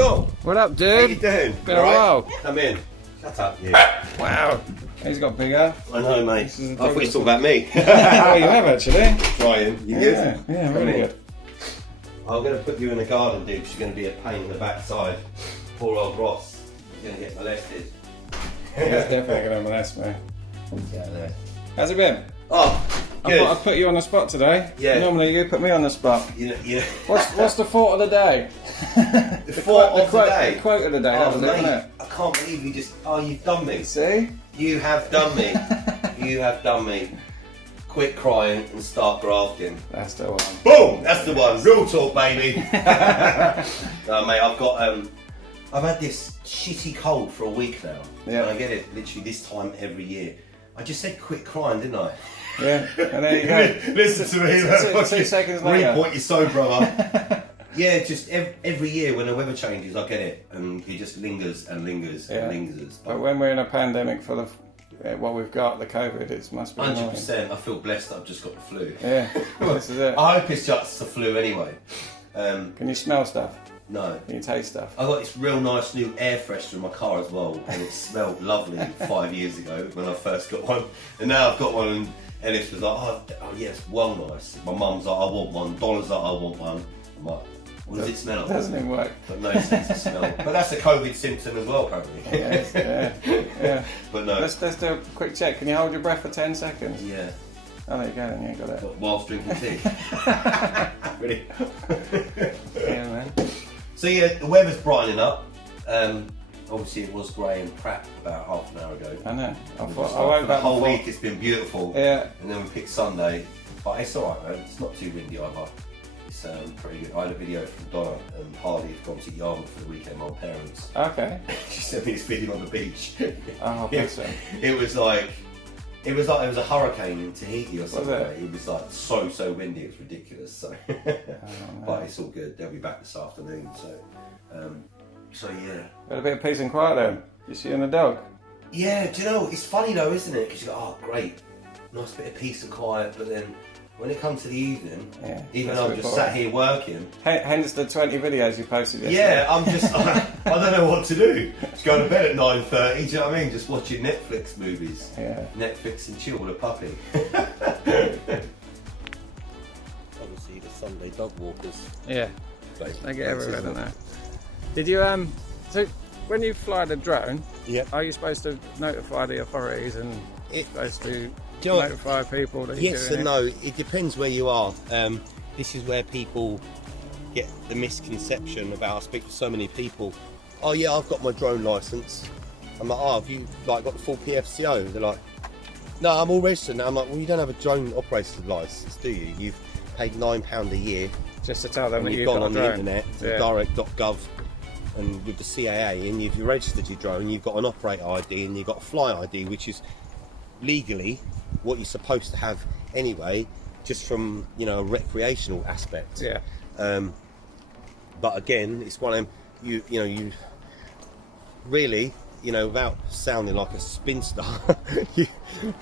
Yo! What up, dude? How you doing? Been a while. Come in. Shut up, you. Wow. He's got bigger. I know, mate. I thought you were talking about me. Oh, you have actually. Trying. You good? Yeah, really good. I'm going to put you in the garden, dude, because you're going to be a pain in the backside. Poor old Ross. He's going to get molested. He's definitely going to molest me. Yeah, there. How's it been? Oh, good. I thought I'd put you on the spot today. Yeah. Normally you put me on the spot. Yeah. What's the thought of the day? The thought of the day? The quote of the day, that was it, wasn't it? I can't believe you just... Oh, you've done me. See? You have done me. You have done me. Quit crying and start grafting. That's the one. Boom! That's the one. Real talk, baby. No, mate, I've had this shitty cold for a week now. Yeah. And I get it literally this time every year. I just said quit crying, didn't I? Yeah, and there you go. Listen to me. 2 seconds later. Reap what you sow, brother. Yeah, just every year when the weather changes, I get it. And it just lingers and lingers and lingers. But when we're in a pandemic for what we've got, the COVID, it must be 100%. I feel blessed that I've just got the flu. Yeah, this is it. I hope it's just the flu anyway. Can you smell stuff? No. Can you taste stuff? I got this real nice new air freshener in my car as well, and it smelled lovely 5 years ago when I first got one. And now I've got one, and Ellis was like, oh yes, well nice. My mum's like, I want one. Donna's like, I want one. I'm like, what does it smell like? Doesn't even work. But no sense of smell. But that's a COVID symptom as well, apparently. Yeah. But no. Let's do a quick check. Can you hold your breath for 10 seconds? Yeah. Oh, there you go, then you got it. Whilst drinking tea. Really? Yeah, man. So yeah, the weather's brightening up. Obviously it was grey and crap about half an hour ago. I know. I For woke the up whole before. week it's been beautiful. Yeah. And then we picked Sunday. But it's alright, man. It's not too windy either. It's pretty good. I had a video from Donna and Harley have gone to Yarmouth for the weekend, my parents. Okay. She sent me this video on the beach. Oh, bless her. It was like there was a hurricane in Tahiti or something. Was it? It was like so windy, it's ridiculous. So, but it's all good. They'll be back this afternoon. So yeah. Got a bit of peace and quiet then. You see and the dog. Yeah. Do you know? It's funny though, isn't it? Because you go, oh great, nice bit of peace and quiet. But then when it comes to the evening, even though I'm just sat here working. Hence the 20 videos you posted yesterday. Yeah, I'm just, I don't know what to do. Just go to bed at 9:30, do you know what I mean? Just watching Netflix movies. Yeah. Netflix and chill with a puppy. Obviously the Sunday dog walkers. Yeah. They get everywhere, don't they? Did you, so when you fly the drone, are you supposed to notify the authorities and supposed to notify people that you're doing and no, it depends where you are. This is where people get the misconception about. I speak to so many people. Oh yeah, I've got my drone license. I'm like, oh, have you got the full PFCO? They're like, no, I'm all registered now. I'm like, well, you don't have a drone operator's license, do you? You've paid £9 a year just to tell them that you've gone on the internet to direct.gov and with the CAA, and you've registered your drone. You've got an operator ID and you've got a fly ID, which is legally what you're supposed to have anyway, just from a recreational aspect. Yeah. But again, it's one of them. You really, without sounding like a spinster.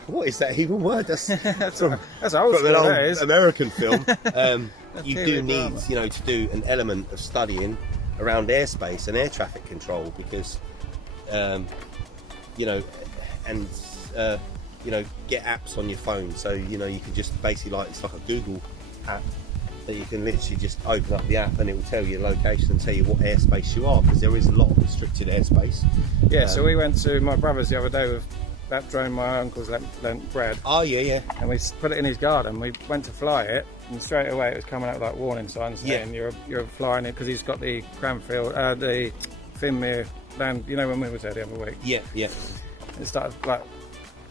What is that even word? That's old school, an old that is. American film. You do need to do an element of studying around airspace and air traffic control because get apps on your phone, so you can just basically it's like a Google app that you can literally just open up the app and it will tell you the location and tell you what airspace you are, because there is a lot of restricted airspace. Yeah, so we went to my brother's the other day with that drone my uncle's lent Brad. Oh yeah. And we put it in his garden. We went to fly it, and straight away it was coming out like warning signs saying you're flying it, because he's got the Cranfield, the Finmere land. You know when we were there the other week. Yeah. It started like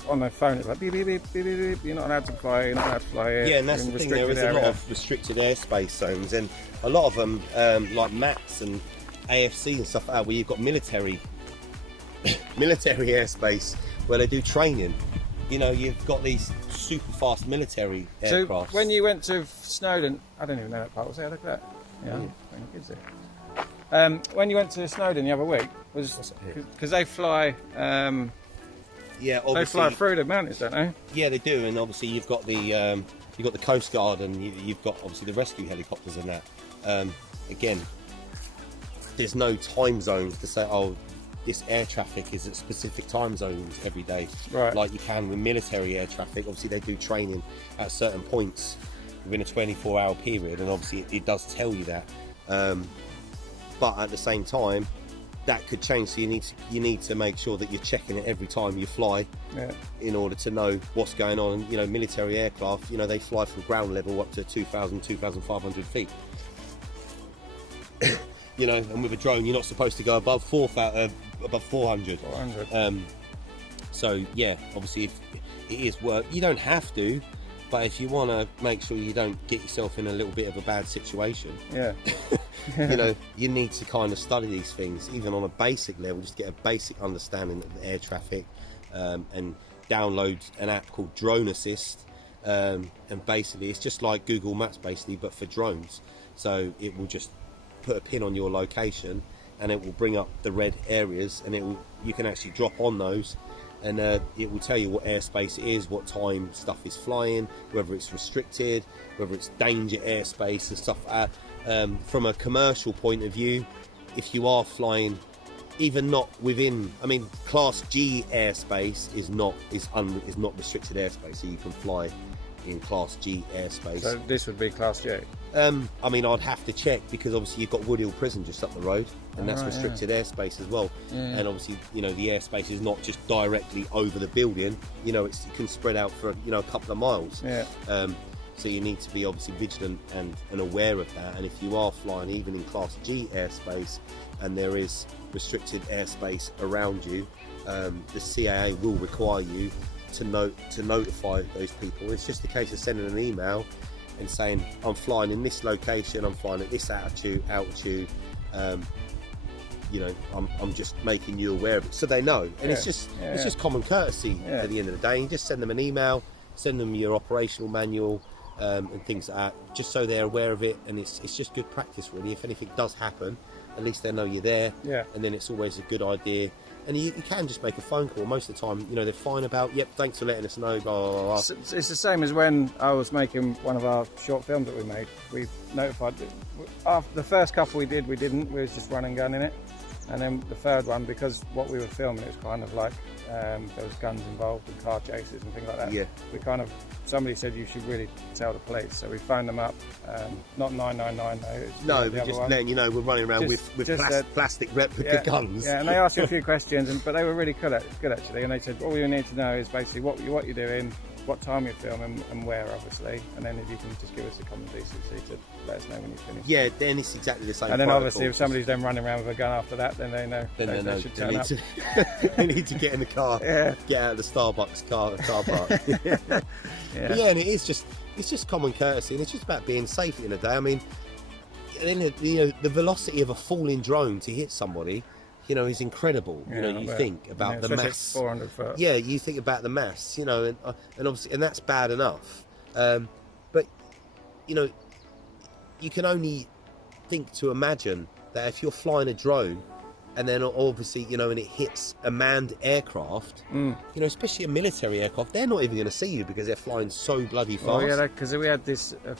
on the phone. It's like beep beep beep beep beep beep. You're not allowed to fly. You're not allowed to fly here. Yeah, and that's the thing. There is a lot of restricted airspace zones, and a lot of them like MATS and AFC and stuff like that, where you've got military airspace where they do training. You've got these super fast military aircraft. So when you went to Snowdon, I don't even know that part. Was there? Look at that. Yeah. Kids there. When you went to Snowdon the other week, was because they fly. They fly through the mountains, don't they? Yeah, they do, and obviously you've got the Coast Guard, and you've got obviously the rescue helicopters and that. Again, there's no time zones to say, oh, this air traffic is at specific time zones every day, right? Like you can with military air traffic. Obviously, they do training at certain points within a 24-hour period, and obviously it does tell you that. But at the same time, that could change. So you need to make sure that you're checking it every time you fly, in order to know what's going on. You know, military aircraft, you know, they fly from ground level up to 2,000, 2,500 feet. You know, and with a drone, you're not supposed to go above 400. So yeah, obviously, if it is work, you don't have to, but if you want to make sure you don't get yourself in a little bit of a bad situation, you know, you need to kind of study these things, even on a basic level, just get a basic understanding of the air traffic, and download an app called Drone Assist, and basically it's just like Google Maps basically, but for drones. So it will just put a pin on your location, and it will bring up the red areas, and you can actually drop on those, and it will tell you what airspace it is, what time stuff is flying, whether it's restricted, whether it's danger airspace and stuff like that. From a commercial point of view, if you are flying, even not within, I mean, Class G airspace is not restricted airspace, so you can fly in Class G airspace. So this would be Class G? I mean, I'd have to check, because obviously you've got Woodhill Prison just up the road, and that's restricted airspace as well. And obviously, you know, the airspace is not just directly over the building, you know, it can spread out for, you know, a couple of miles. So you need to be obviously vigilant and aware of that. And if you are flying even in Class G airspace and there is restricted airspace around you, the CAA will require you to notify those people. It's just a case of sending an email and saying, I'm flying in this location, I'm flying at this altitude, you know, I'm just making you aware of it, so they know. And it's just common courtesy at the end of the day. You just send them an email, send them your operational manual, and things like that, just so they're aware of it. And it's just good practice, really. If anything does happen, at least they know you're there. And then it's always a good idea. And you can just make a phone call. Most of the time, you know, they're fine about, yep, thanks for letting us know, blah, blah, blah. It's the same as when I was making one of our short films that we made. We notified, after the first couple we didn't. We was just running gun in it. And then the third one, because what we were filming, it was kind of like, there was guns involved and car chases and things like that. We kind of, somebody said you should really tell the police. So we phoned them up, not 999 though. No, we're just letting you know we're running around with plastic replica guns. Yeah, and they asked you a few questions, but they were really good actually. And they said, all you need to know is basically what you're doing, what time you're filming, and where, obviously. And then if you can just give us a common decency to let us know when you finish. Yeah, then it's exactly the same. And then obviously if somebody's then running around with a gun after that, then they know. Then they should turn up. They need to get in the car, get out of the Starbucks car park. But and it's just common courtesy, and it's just about being safe at the end of the day. I mean, you know, the velocity of a falling drone to hit somebody, you know, is incredible. You know, you think about the mass. 400 foot. Yeah, you think about the mass, you know, and obviously, and that's bad enough. But you know, you can only think to imagine that if you're flying a drone, and then obviously, you know, and it hits a manned aircraft, you know, especially a military aircraft, they're not even going to see you because they're flying so bloody fast. Oh yeah, because we had this a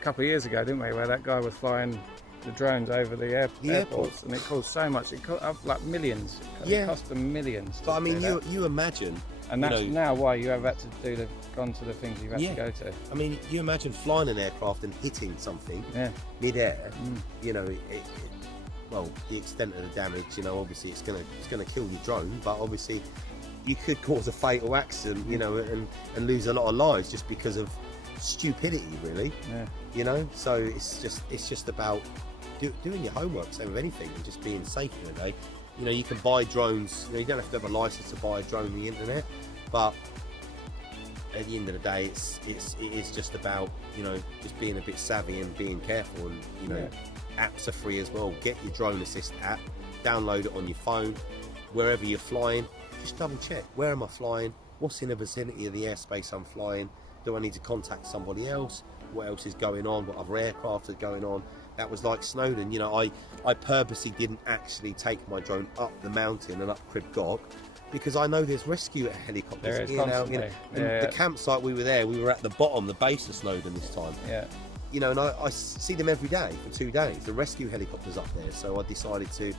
couple of years ago, didn't we, where that guy was flying the drones over the airports, and it cost so much. It cost like millions. It cost them millions. But I mean, you imagine, and that's now why you have had to gone to the things you've had to go to. I mean, you imagine flying an aircraft and hitting something mid-air. You know, well, the extent of the damage, you know, obviously it's gonna kill your drone, but obviously you could cause a fatal accident, you know, and lose a lot of lives just because of stupidity, really. You know, so it's just about doing your homework, same with anything, and just being safe in the day. You know, you can buy drones. You know, you don't have to have a license to buy a drone on the internet, but at the end of the day, it is just about, you know, just being a bit savvy and being careful. And you know, apps are free as well. Get your Drone Assist app, download it on your phone, wherever you're flying. Just double check, where am I flying? What's in the vicinity of the airspace I'm flying? Do I need to contact somebody else? What else is going on? What other aircraft are going on? That was like Snowdon. You know, I purposely didn't actually take my drone up the mountain and up Crib Gog, because I know there's rescue helicopters in out. You know, the campsite we were at the bottom, the base of Snowdon this time. you know, and I see them every day for 2 days. The rescue helicopter's up there, so I decided to,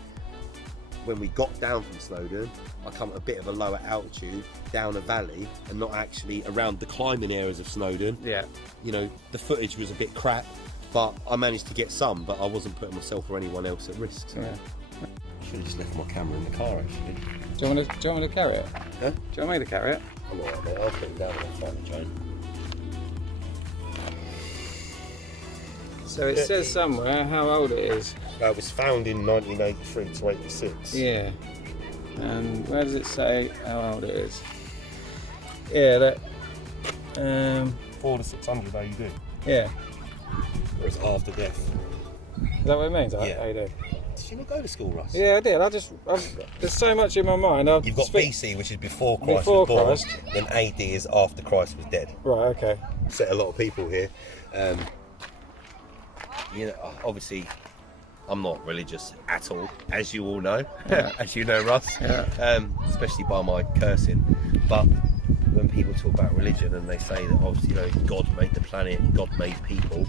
when we got down from Snowdon, I come at a bit of a lower altitude, down a valley, and not actually around the climbing areas of Snowdon. Yeah. You know, the footage was a bit crap, but I managed to get some, but I wasn't putting myself or anyone else at risk. So. Yeah. I should have just left my camera in the car, actually. Do you want me to carry it? Huh? Do you want me to carry it? I'm alright, mate. I'll put it down on the time chain. So it says somewhere how old it is. It was found in 1983 to 86. Yeah. And where does it say how old it is? Yeah, that. 4 to 600 AD. Yeah. Or it's after death. Is that what it means? Yeah. AD. Did you not go to school, Russ? Yeah, I did. There's so much in my mind. You've got BC, which is before Christ Before was born. Christ. Then AD is after Christ was dead. Right. Okay. Set a lot of people here. You know, obviously, I'm not religious at all, as you all know, as you know, Russ. Yeah. Especially by my cursing. But when people talk about religion and they say that obviously, you know, God made the planet, God made people.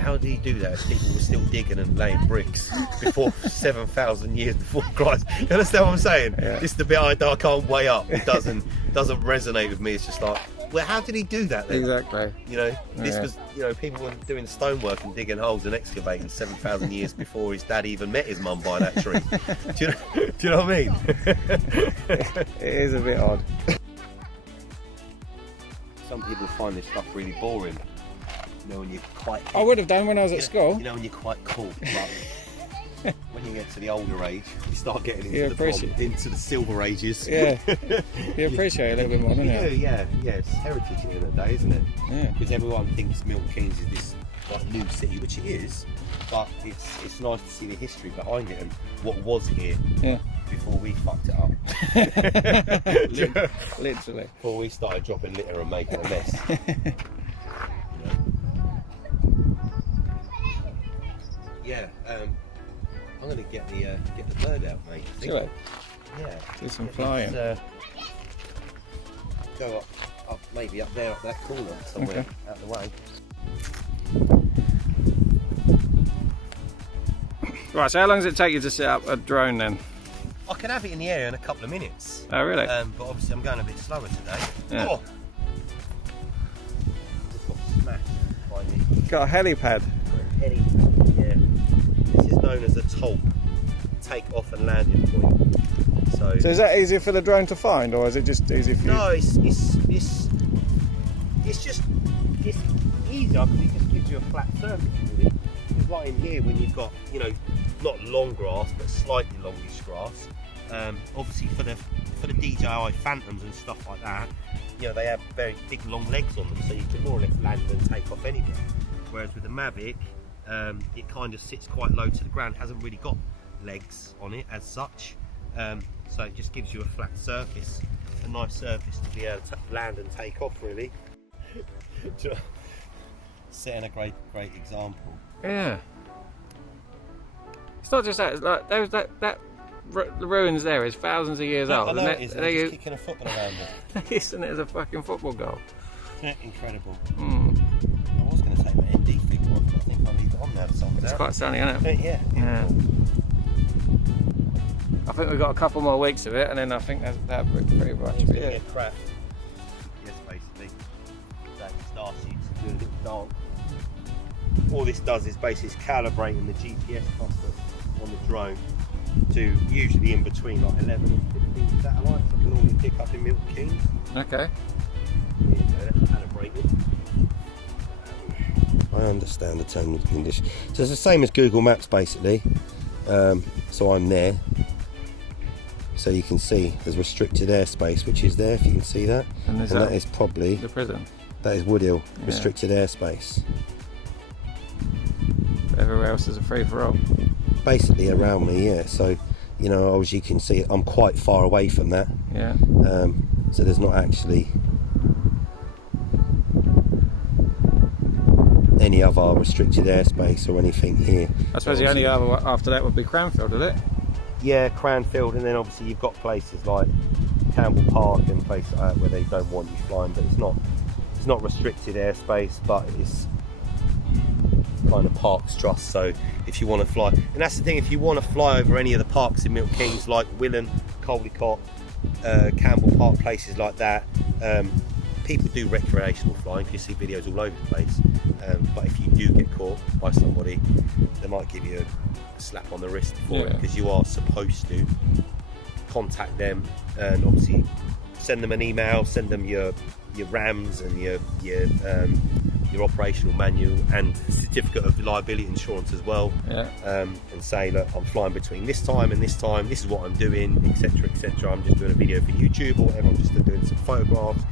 How did he do that if people were still digging and laying bricks before 7,000 years before Christ? You understand what I'm saying? Yeah. This is the bit I can't weigh up. It doesn't resonate with me. It's just like, well, how did he do that then? Exactly. You know, this Yeah. was, you know, people were doing stonework and digging holes and excavating 7,000 years before his dad even met his mum by that tree. Do you know what I mean? It is a bit odd. Some people find this stuff really boring. You know, when you're quite... I would have done when I was at school. You know, when you're quite cool. But when you get to the older age, you start getting into the silver ages. Yeah. You appreciate it a little bit more, don't you? Yeah. It's heritage in a day, isn't it? Yeah. Because everyone thinks Milton Keynes is this like new city, which it is. But it's nice to see the history behind it and what was here before we fucked it up. Literally. Before we started dropping litter and making a mess. Yeah, I'm gonna get the bird out, mate. Shall I? Yeah. Do some flying. Go up, maybe up there, up that corner somewhere, out the way. Right, so how long does it take you to set up a drone then? I can have it in the air in a couple of minutes. Oh, really? But obviously I'm going a bit slower today. Yeah. Oh. Just got smashed by me. Got a helipad. Yeah. This is known as a TOLP, take off and landing point. So is that easier for the drone to find, or is it just easy for you? No, it's just easier because it just gives you a flat surface, really. Because right in here, when you've got, you know, not long grass but slightly longish grass, obviously for the DJI Phantoms and stuff like that, you know, they have very big long legs on them, so you can more or less land and take off anywhere. Whereas with the Mavic, it kind of sits quite low to the ground. It hasn't really got legs on it as such, so it just gives you a flat surface, a nice surface to be able to land and take off, really. Setting a great example. Yeah. It's not just that. It's like there was that the ruins there is thousands of years old. I know it is. They're just They kicking a football around it. using it as a fucking football goal. Incredible. Mm. I was going to take my ND figure off, but I think I'll leave it on now to someone It's else. quite sunny, isn't it? Yeah. I think we've got a couple more weeks of it, and then I think that pretty much It's be going to it. get crap. Yes, basically. That starts you to do a little dance. All this does is basically calibrating the GPS cluster on the drone to usually in between like 11 and 15 satellites I can normally pick up in Milton Keynes. Okay. There you go, that's calibrated. I understand the terms and conditions. So it's the same as Google Maps basically. So I'm there. So you can see there's restricted airspace, which is there, if you can see that. And that is probably the prison. That is Woodhill, Yeah. restricted airspace. Everywhere else is a free for all. Basically around me, yeah. So, you know, as you can see, I'm quite far away from that. Yeah. So there's not actually any other restricted airspace or anything here. I suppose the only other one after that would be Cranfield, is it? Yeah, Cranfield, and then obviously you've got places like Campbell Park and places like that where they don't want you flying, but it's not restricted airspace, but kind of parks trust. So if you want to fly, and that's the thing, if you want to fly over any of the parks in Milton Keynes, like Willen, Caldecott, Campbell Park, places like that, people do recreational flying. You see videos all over the place, but if you do get caught by somebody, they might give you a slap on the wrist for it, because you are supposed to contact them and obviously send them an email, send them your RAMs and your operational manual and certificate of liability insurance as well, and say, look, I'm flying between this time and this time, this is what I'm doing, etc, etc. I'm just doing a video for YouTube or whatever, I'm just doing some photographs,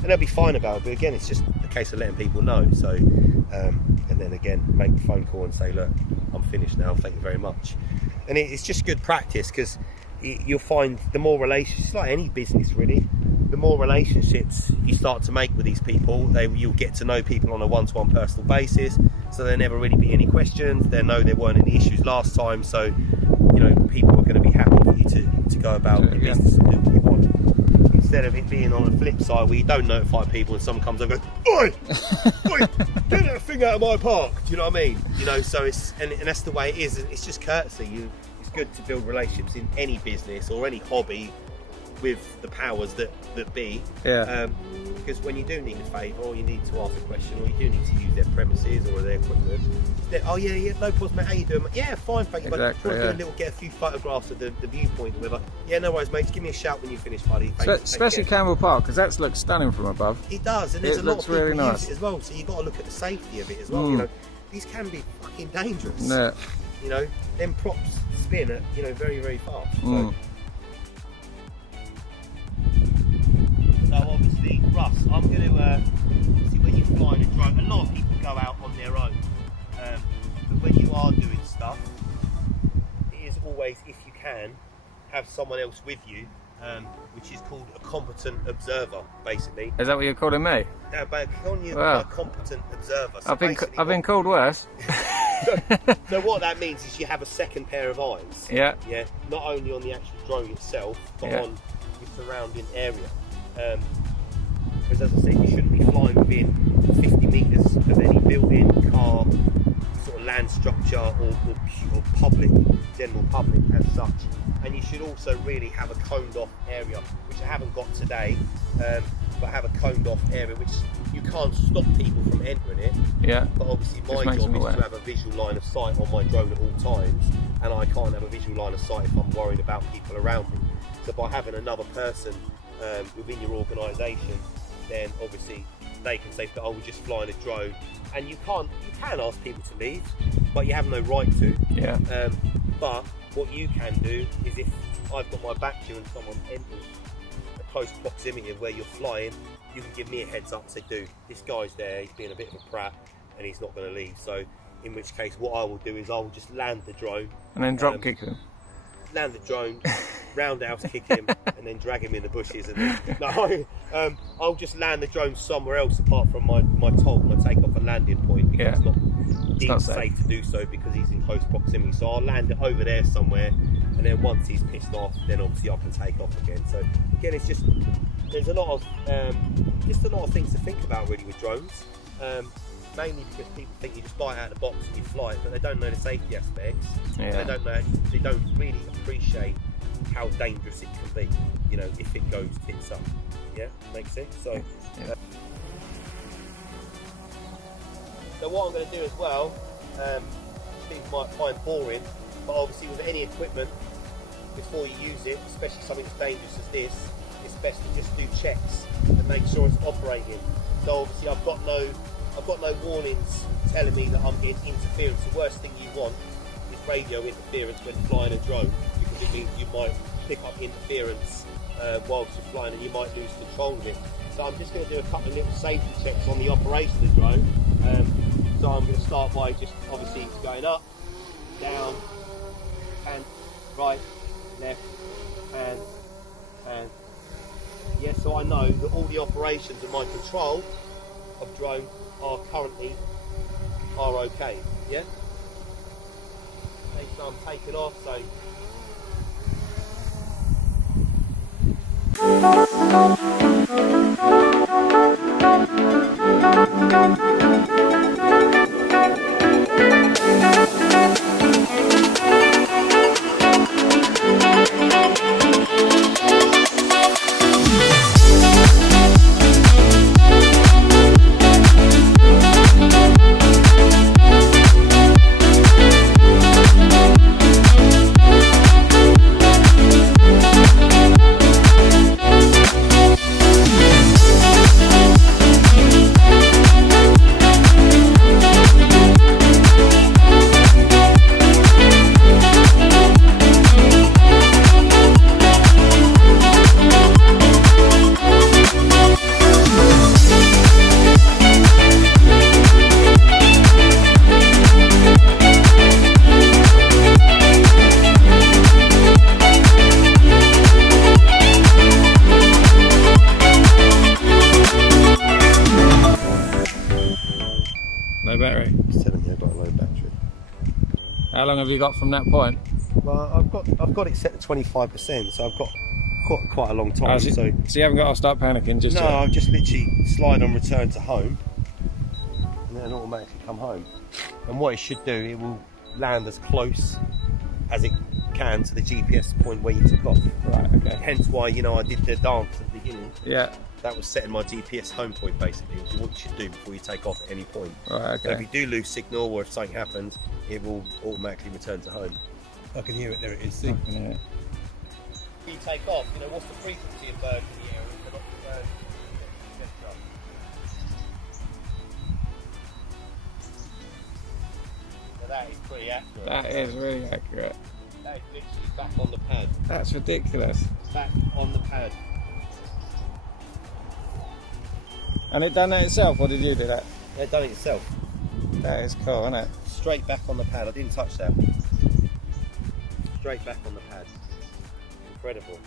and they'll be fine about it. But again, it's just a case of letting people know. So and then again, make the phone call and say, look, I'm finished now, thank you very much. And it's just good practice, because you'll find the more relationships, like any business really, the more relationships you start to make with these people, you'll get to know people on a one-to-one personal basis, so there'll never really be any questions. They'll know there weren't any issues last time, so you know, people are going to be happy for you to go about your business and do what you want, instead of it being on the flip side where you don't notify people and someone comes and goes, oi, get that thing out of my park. Do you know what I mean? You know, so it's and that's the way it is. It's just courtesy. It's good to build relationships in any business or any hobby with the powers that be, because when you do need a favour, or you need to ask a question, or you do need to use their premises or their equipment, oh yeah, no problem, mate, how you doing? Yeah, fine, thank you, exactly, but get a few photographs of the viewpoint, or whatever. Yeah, no worries, mate, just give me a shout when you finish, buddy. Thanks, especially Campbell Park, because that looks stunning from above. It does, and there's a lot of people really nice. use it as well, so you've got to look at the safety of it as well. You know, these can be fucking dangerous. You know, them props spin at, you know, very, very fast. So obviously, Russ, I'm going to see, when you're flying a drone, a lot of people go out on their own, but when you are doing stuff, it is always, if you can, have someone else with you, which is called a competent observer, basically. Is that what you're calling me? No, but calling you a competent observer. So I've been called worse. So what that means is you have a second pair of eyes. Yeah. Not only on the actual drone itself, but on your surrounding area. Because as I said, you shouldn't be flying within 50 metres of any building, car, sort of land structure, or public, general public as such. And you should also really have a coned off area, which I haven't got today, but have a coned off area which you can't stop people from entering it. But obviously my job is to have a visual line of sight on my drone at all times, and I can't have a visual line of sight if I'm worried about people around me. So by having another person within your organisation, then obviously they can say, oh, we're just flying a drone, and you can ask people to leave, but you have no right to. But what you can do is, if I've got my back to you and someone enters a close proximity of where you're flying, you can give me a heads up and say, dude, this guy's there, he's being a bit of a prat and he's not going to leave. So in which case what I will do is I will just land the drone and then drop kick him. Land the drone, roundhouse kick him, and then drag him in the bushes. And then, I'll just land the drone somewhere else apart from my takeoff and landing point, because it's not safe to do so because he's in close proximity. So I'll land it over there somewhere, and then once he's pissed off, then obviously I can take off again. So again, it's just, there's a lot of things to think about really with drones. Mainly because people think you just buy it out of the box and you fly it, but they don't know the safety aspects. They don't really appreciate how dangerous it can be, you know, if it goes tits up. Makes sense. So so what I'm going to do as well, people might find boring, but obviously with any equipment, before you use it, especially something as dangerous as this, it's best to just do checks and make sure it's operating. So obviously I've got no warnings telling me that I'm getting interference. The worst thing you want is radio interference when flying a drone, because it means you might pick up interference whilst you're flying and you might lose control of it. So I'm just going to do a couple of little safety checks on the operation of the drone. So I'm going to start by just obviously going up, down, and right, left, and so I know that all the operations of my control of drone are okay. Okay, so I'm taking off, so long have you got from that point? Well, I've got it set to 25%, so I've got quite a long time. So you haven't got to start panicking just no, yet? I've just literally slide on return to home, and then automatically come home. And what it should do, it will land as close as it can to the GPS point where you took off. Right, okay. Hence why, you know, I did the dance at the beginning. Yeah. That was setting my GPS home point, basically, which is what you should do before you take off at any point. Right, okay. So if you do lose signal or if something happens, it will automatically return to home. I can hear it, there it is. See? I can hear it. When you take off, you know, what's the frequency of birds in the air? If they're not the birds, so that is pretty accurate. That is really accurate. That is literally back on the pad. That's ridiculous. Back on the pad. And it done that itself, or did you do that? It done it itself. That is cool, isn't it? Straight back on the pad. I didn't touch that. Straight back on the pad. Incredible.